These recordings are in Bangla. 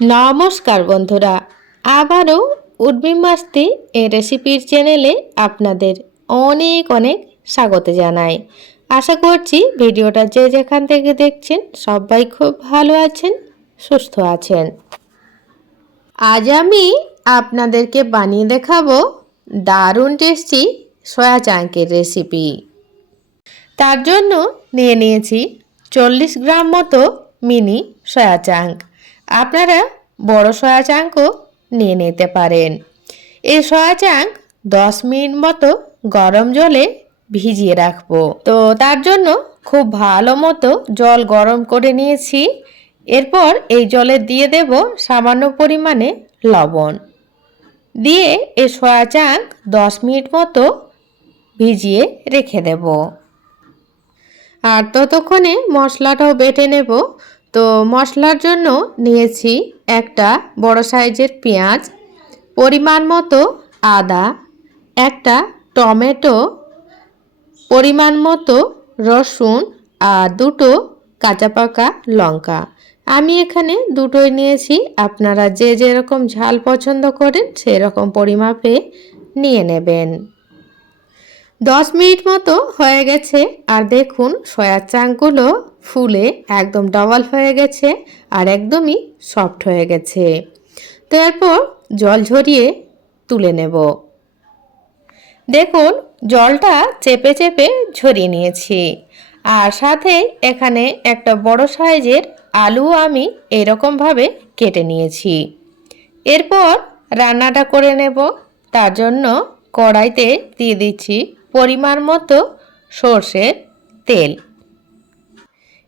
নমস্কার বন্ধুরা, আবারও উর্মি মাস্তি এই রেসিপির চ্যানেলে আপনাদের অনেক অনেক স্বাগত জানাই। আশা করছি ভিডিওটা যে যেখান থেকে দেখছেন সবাই খুব ভালো আছেন, সুস্থ আছেন। আজ আমি আপনাদেরকে বানিয়ে দেখাবো দারুণ টেস্টি সয়া চাঙ্কের রেসিপি তার জন্য নিয়ে নিয়েছি চল্লিশ গ্রাম মতো মিনি সয়া চাঙ্ক আপনারা বড় সয়া চাঙ্কও নিয়ে নিতে পারেন। এই সয়া চাঙ্ক দশ মিনিট মতো গরম জলে ভিজিয়ে রাখব। তো তার জন্য খুব ভালো মতো জল গরম করে নিয়েছি। এরপর এই জলে দিয়ে দেব সামান্য পরিমাণে লবণ। দিয়ে এই সয়া চাঙ্ক দশ মিনিট মতো ভিজিয়ে রেখে দেব। আর ততক্ষণে মশলাটাও বেটে নেব। তো মশলার জন্য নিয়েছি একটা বড় সাইজের পেঁয়াজ, পরিমাণ মতো আদা, একটা টমেটো, পরিমাণ মতো রসুন আর দুটো কাঁচা পাকা লঙ্কা। আমি এখানে দুটোই নিয়েছি, আপনারা যে যেরকম ঝাল পছন্দ করেন সেরকম পরিমাপে নিয়ে নেবেন। দশ মিনিট মতো হয়ে গেছে, আর দেখুন সয়া চাংগুলো ফুলে একদম ডবল হয়ে গেছে আর একদমই সফট হয়ে গেছে। তো এরপর জল ঝরিয়ে তুলে নেব। দেখুন, জলটা চেপে চেপে ঝরিয়ে নিয়েছি। আর সাথে এখানে একটা বড় সাইজের আলু আমি এরকমভাবে কেটে নিয়েছি। এরপর রান্নাটা করে নেব। তার জন্য কড়াইতে দিয়ে দিচ্ছি পরিমাণ মতো সর্ষের তেল।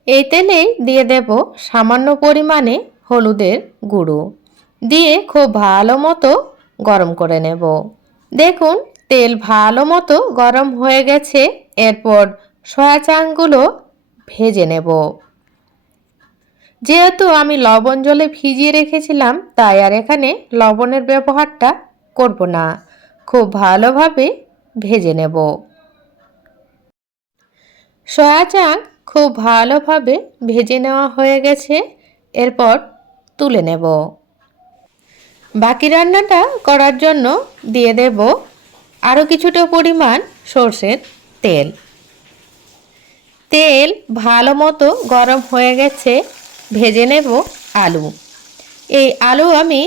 এই তেলেই দিয়ে দেব সামান্য পরিমাণে হলুদের গুঁড়ো। দিয়ে খুব ভালো মতো গরম করে নেব। দেখুন, তেল ভালো মতো গরম হয়ে গেছে। এরপর সয়া চাংগুলো ভেজে নেব। যেহেতু আমি লবণ জলে ভিজিয়ে রেখেছিলাম, তাই আর এখানে লবণের ব্যবহারটা করব না। খুব ভালোভাবে ভেজে নেব। সয়া চাং খুব ভালোভাবে ভেজে নেওয়া হয়ে গেছে। এরপর তুলে নেব। বাকি রান্নাটা করার জন্য দিয়ে দেব আরও কিছুটা পরিমাণ সর্ষের তেল। তেল ভালো মতো গরম হয়ে গেছে, ভেজে নেব আলু। এই আলু আমি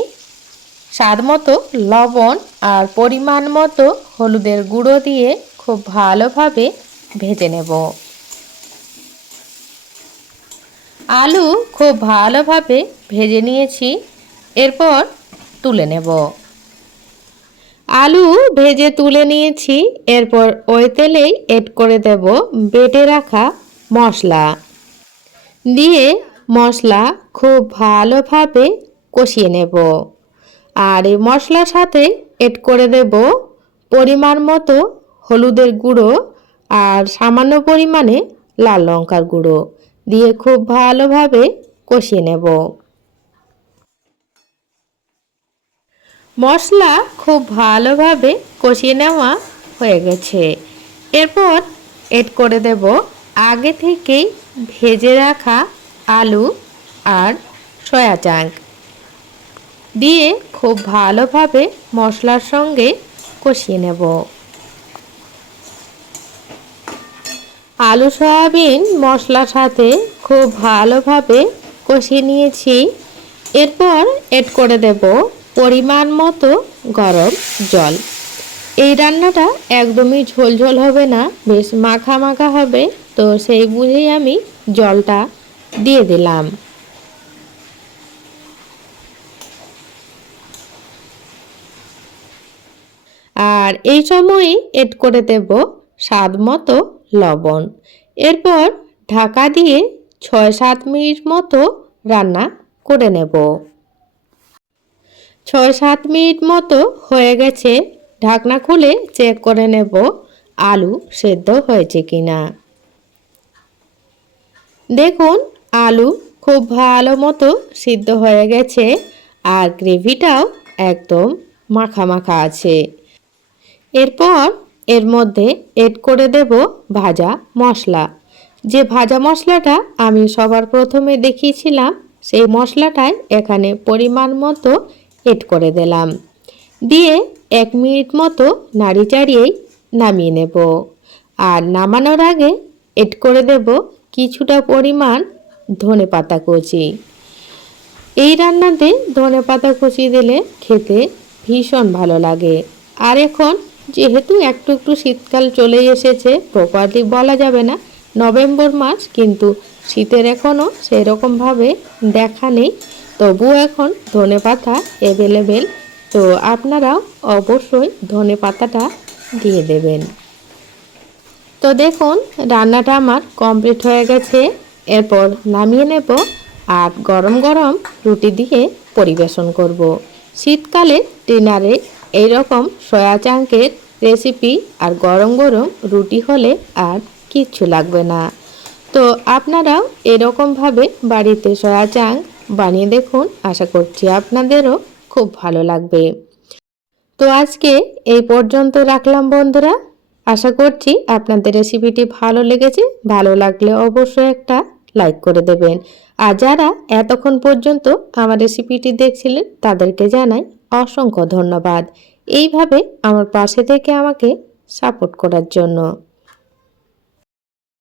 স্বাদ মতো লবণ আর পরিমাণ মতো হলুদের গুঁড়ো দিয়ে খুব ভালোভাবে ভেজে নেব। আলু খুব ভালোভাবে ভেজে নিয়েছি। এরপর তুলে নেব। আলু ভেজে তুলে নিয়েছি। এরপর ওই তেলেই এড করে দেব বেটে রাখা মশলা। দিয়ে মশলা খুব ভালোভাবে কষিয়ে নেব। আর এই মশলার সাথে এড করে দেব পরিমাণ মতো হলুদের গুঁড়ো আর সামান্য পরিমাণে লাল লঙ্কার গুঁড়ো। দিয়ে খুব ভালোভাবে কষিয়ে নেব। মশলা খুব ভালোভাবে কষিয়ে নেওয়া হয়ে গেছে। এরপর এড করে দেব আগে থেকেই ভেজে রাখা আলু আর সয়া চাঙ্ক। দিয়ে খুব ভালোভাবে মশলার সঙ্গে কষিয়ে নেব। আলু, সয়াবিন, মশলার সাথে খুব ভালোভাবে কষিয়ে নিয়েছি। এরপর এড করে দেব পরিমাণ মতো গরম জল। এই রান্নাটা একদমই ঝোলঝোল হবে না, বেশ মাখা মাখা হবে, তো সেই বুঝেই আমি জলটা দিয়ে দিলাম। আর এই সময়ই এড করে দেব স্বাদ মতো লবণ। এরপর ঢাকা দিয়ে ছয় সাত মিনিট মতো রান্না করে নেব। ছয় সাত মিনিট মতো হয়ে গেছে। ঢাকনা খুলে চেক করে নেব আলু সেদ্ধ হয়েছে কি না দেখুন, আলু খুব ভালো মতো সিদ্ধ হয়ে গেছে আর গ্রেভিটাও একদম মাখা মাখা আছে। এরপর এর মধ্যে এড করে দেব ভাজা মশলা। যে ভাজা মশলাটা আমি সবার প্রথমে দেখিয়েছিলাম, সেই মশলাটাই এখানে পরিমাণ মতো এড করে দিলাম। দিয়ে এক মিনিট মতো নাড়ি চাড়িয়েই নামিয়ে নেব। আর নামানোর আগে এড করে দেব কিছুটা পরিমাণ ধনে পাতা কুচি। এই রান্নাতে ধনে পাতা কুচি দিলে খেতে ভীষণ ভালো লাগে। আর এখন যেহেতু একটু একটু শীতকাল চলে এসেছে প্রপারলি বলা যাবে না। নভেম্বর মাস কিন্তু শীতের এখনও সেরকমভাবে দেখা নেই। তবুও এখন ধনে পাতা অ্যাভেলেবেল তো আপনারাও অবশ্যই ধনে পাতাটা দিয়ে দেবেন। তো দেখুন, রান্নাটা আমার কমপ্লিট হয়ে গেছে। এরপর নামিয়ে নেব আর গরম গরম রুটি দিয়ে পরিবেশন করব। শীতকালে ডিনারে এইরকম সয়া চাঙ্কের রেসিপি আর গরম গরম রুটি হলে আর কিচ্ছু লাগবে না। তো আপনারাও এরকমভাবে বাড়িতে সয়া চাঙ্ক বানিয়ে দেখুন, আশা করছি আপনাদেরও খুব ভালো লাগবে। তো আজকে এই পর্যন্ত রাখলাম বন্ধুরা। আশা করছি আপনাদের রেসিপিটি ভালো লেগেছে। ভালো লাগলে অবশ্যই একটা লাইক করে দেবেন। আর যারা এতক্ষণ পর্যন্ত আমার রেসিপিটি দেখছিলেন, তাদেরকে জানাই অসংখ্য ধন্যবাদ। এইভাবে আমার পাশে থেকে আমাকে সাপোর্ট করার জন্য।